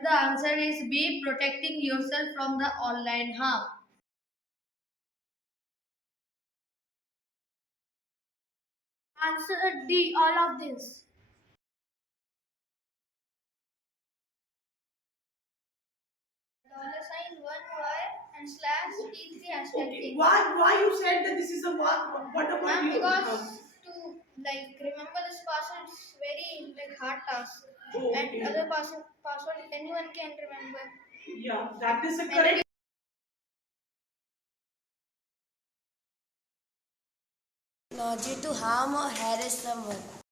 The answer is B, protecting yourself from the online harm. Answer D, all of this. $1 and slash T3 hashtag Okay. thing. Why you said that this is a what about Ma'am, you? because to like remember this password is very like hard task. Oh, And okay. other password anyone can remember. Yeah, that is a Many correct. Technology to harm or harass someone.